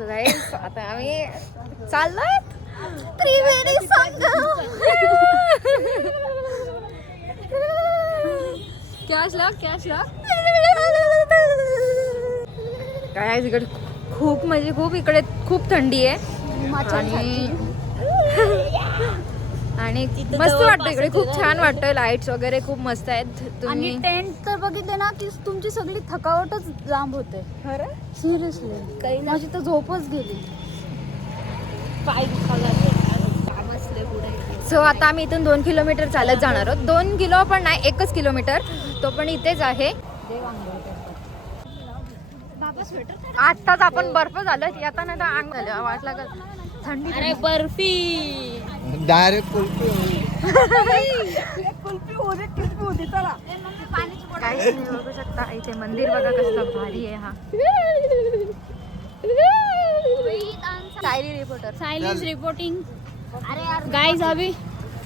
गाईस आता आम्ही चाललोय त्रिवेणी संगम. कॅश लॉक काय इकडे खूप म्हणजे खूप इकडे खूप थंडी आहे आणि मस्त वाटतं इकडे. खूप छान वाटतं. लाईट्स वगैरे खूप मस्त आहेत. आणि टेंट तर बघितले ना की तुमची सगळी थकावटच लांब होते. खरं सिरियसली काही माझी तर झोपच गेली. सो आता आम्ही इथून 2 किलोमीटर चालत जाणार आहोत. 2 किलो पण नाही, 1 किलोमीटर. तो पण इथेच आहे. आत्ताच आपण बर्फ झालं आता नाही तर अंग झालं वाटला का थंडी. अरे बर्फी डायरेक्ट कुल्फी काहीच नाही बघू शकता. इथे मंदिर बघा कसलं भारी आहे. हा सायली रिपोर्टर. Silence reporting. अरे यार गाइस अभी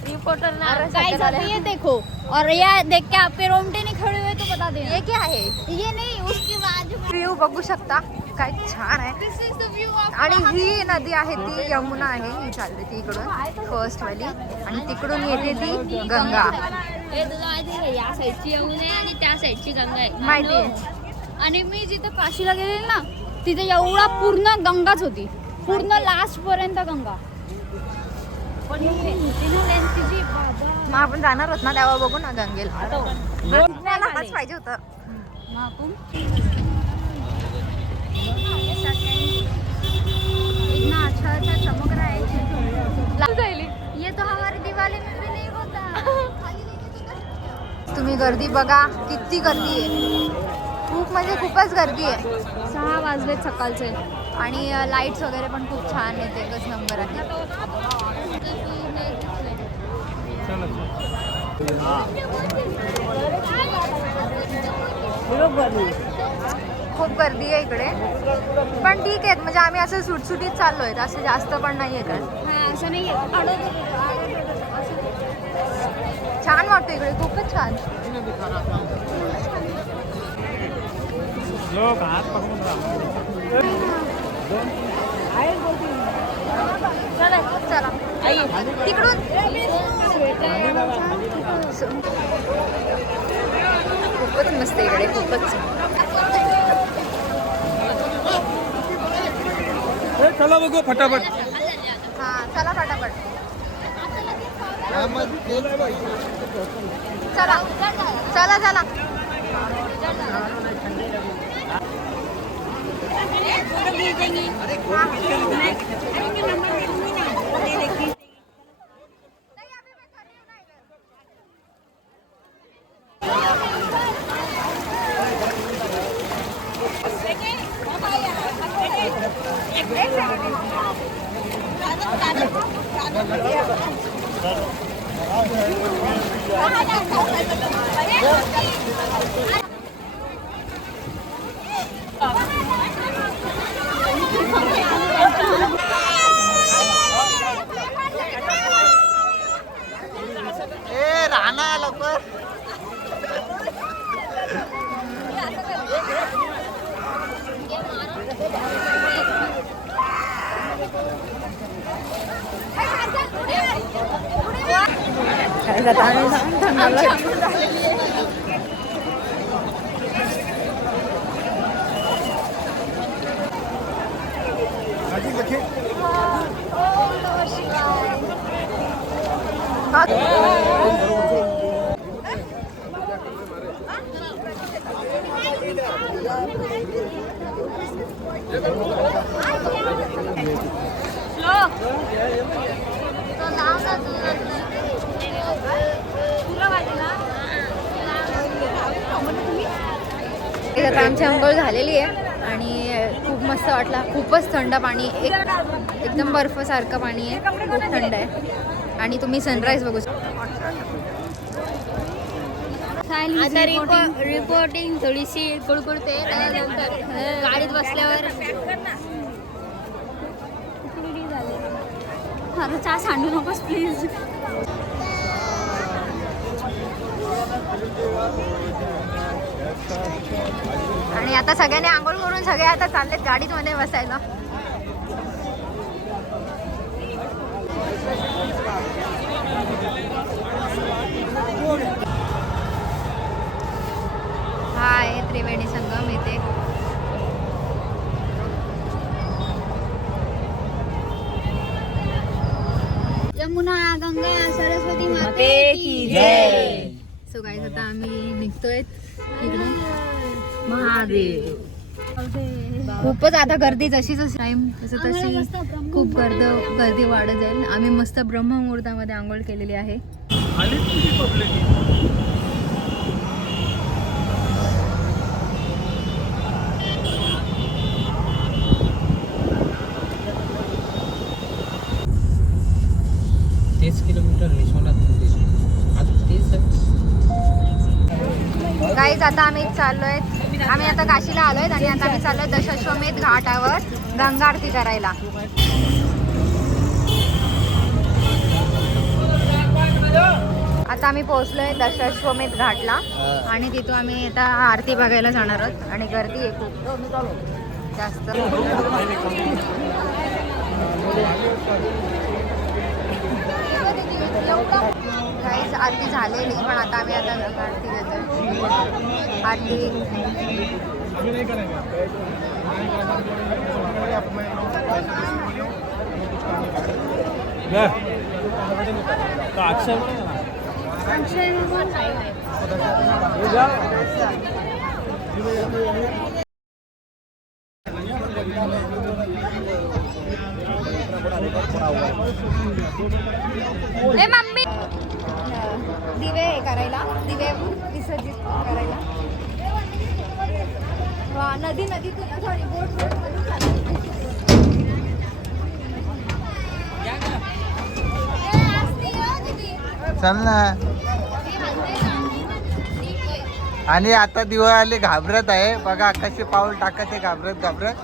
रिपोर्टर ना गाइस अभी ये देखो और ये देख के आपके रोमटे नहीं खड़े हुए तो बता देना. ये क्या है? ये नहीं उसके बाद व्ह्यू बघू शकता काय छान आहे. दिस इज द व्यू ऑफ. आणि ही नदी आहे ती यमुना आहे. ही चालते ती इकडून फर्स्ट वाली आणि तिकडून येते ती गंगा. हे तुला माहिती आहे या साईडची यमुना आहे आणि त्या साईडची गंगा आहे माहिती आहे. आणि मी जिथं काशीला गेलेले ना तिथे एवढा पूर्ण गंगाच होती. पूर्ण लास्ट पर्यंत गंगा. पण तिची बाबा मग आपण जाणार होत ना तेव्हा बघू ना गंगेला. आपल्याला हाच पाहिजे होतं. इतना अच्छा अच्छा चमक रहा है. ये तो हमारी दिवाली में भी नहीं होता. तुम्ही गर्दी बघा किती गर्दी आहे. खूप म्हणजे खूपच गर्दी आहे. 6 वाजले सकाळचे आणि लाईट्स वगैरे पण खूप छान आहेत. एकच नंबर आहे. खूप गर्दी आहे इकडे पण ठीक आहे. म्हणजे आम्ही असं सुटसुटीत चाललोय. असं जास्त पण नाहीये का. हा असं नाही छान वाटतं इकडे. खूपच छान. चला तिकडून खूपच मस्त इकडे. खूपच चला बघू फटाफट. हा चला फटाफट चला चला चला. राहणार लवकर. आता आमची अंघोळ झालेली आहे आणि खूप मस्त वाटला. खूपच थंड पाणी. एकदम बर्फसारखं पाणी आहे. खूप थंड आहे आणि तुम्ही सनराईज बघू शकता. आता रिपोर्टिंग थोडीशी कुडकुडते त्यानंतर गाडीत बसल्यावर आता चहा सांडू नकोस प्लीज. आणि आता सगळ्यांनी आंघोळ करून सगळे आता चाललेत गाडीत मध्ये बसायला. त्रिवेणी संगम इथे. यमुना गंगा सरस्वती माते की सो गाईज आता आम्ही निघतोय इकडे. महादेव. खूपच आता गर्दी जशीच टाइम तसं तशी खूप गर्दी वाढत जाईल. आम्ही मस्त ब्रह्ममुहूर्तामध्ये आंघोळ केलेली आहे. गाईज आता आम्ही चाललोय. आम्ही आता काशीला आलोय आणि आता आम्ही चाललोय दशाश्वमेध घाटावर गंगा आरती करायला. आता आम्ही पोहोचलोय दशाश्वमेध घाटला आणि तिथून आम्ही आता आरती बघायला जाणार आहोत. आणि गर्दी आहे खूप जास्त. काहीच आरती झालेली पण आता आम्ही आता आरती घेतोय. आरती ए मम्मी दिवे करायला, दिवे विसर्जित करायला. वा नदी नदीतून सॉरी बोट चल ना. आणि आता दिवाळी घाबरत आहे बघा कशी पाऊल टाकत आहे घाबरत घाबरत.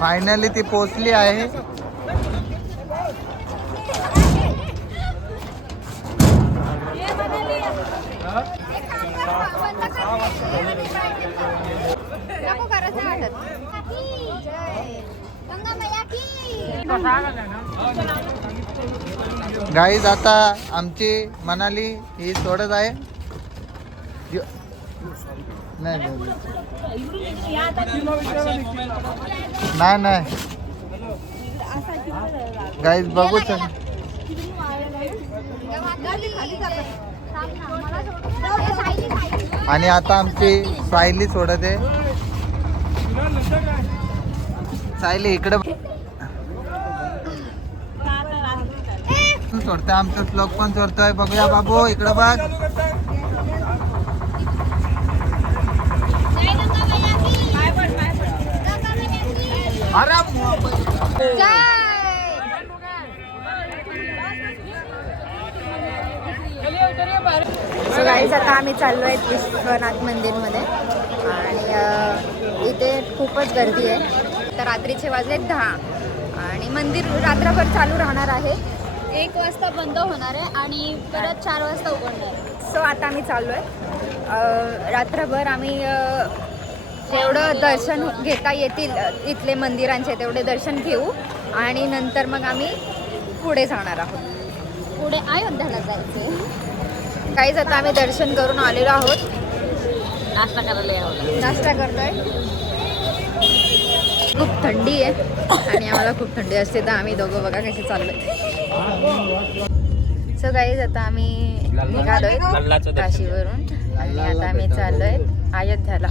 फायनली ती पोचली आहे. नको करत नाही वाटत. गाईज आता आमची मनाली ही सोडत आहे. नाही नाही नाही गाईज बघू चल. आणि आता आमची सायली सोडत आहे. सायली इकडे सोडतोय. आमचा श्लोक पण सोडतोय. बघूया बाबू इकडे बघ. सो गाईज आता आम्ही चाललो आहे विश्वनाथ मंदिरमध्ये आणि इथे खूपच गर्दी आहे. तर रात्रीचे वाजले 10 आणि मंदिर रात्रभर चालू राहणार आहे. 1 वाजता बंद होणार आहे आणि परत 4 वाजता उघडणार. सो आता आम्ही चाललो आहे. रात्रभर आम्ही जेवढं दर्शन घेता येतील इथले मंदिरांचे तेवढे दर्शन घेऊ आणि नंतर मग आम्ही पुढे जाणार आहोत. पुढे अयोध्याला जायचे. काहीच आता आम्ही दर्शन करून आलेलो आहोत. नाश्ता करतोय. खूप थंडी आहे आणि आम्हाला खूप थंडी असते तर आम्ही दोघं बघा कसे चाललोय. सो गाईज आता आम्ही निघालोय काशीवरून आणि आता आम्ही चाललोय अयोध्याला.